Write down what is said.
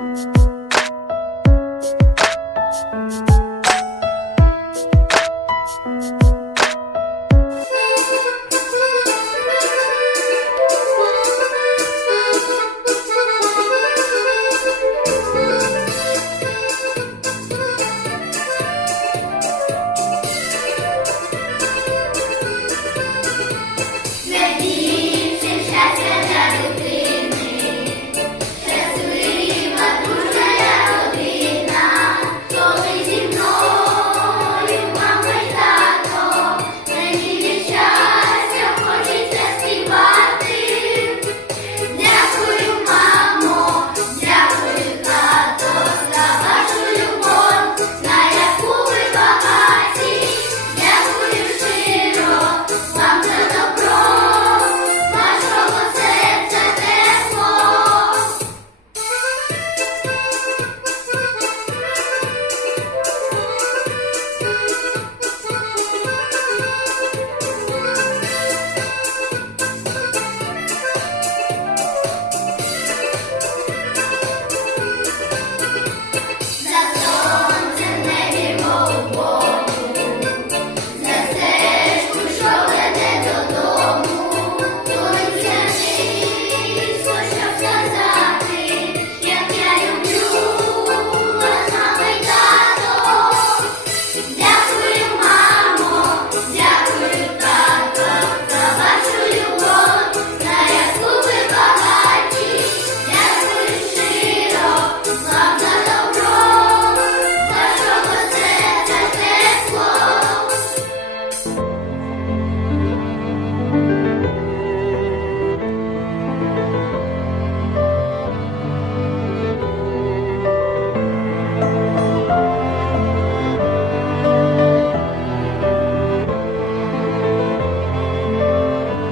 Thank you.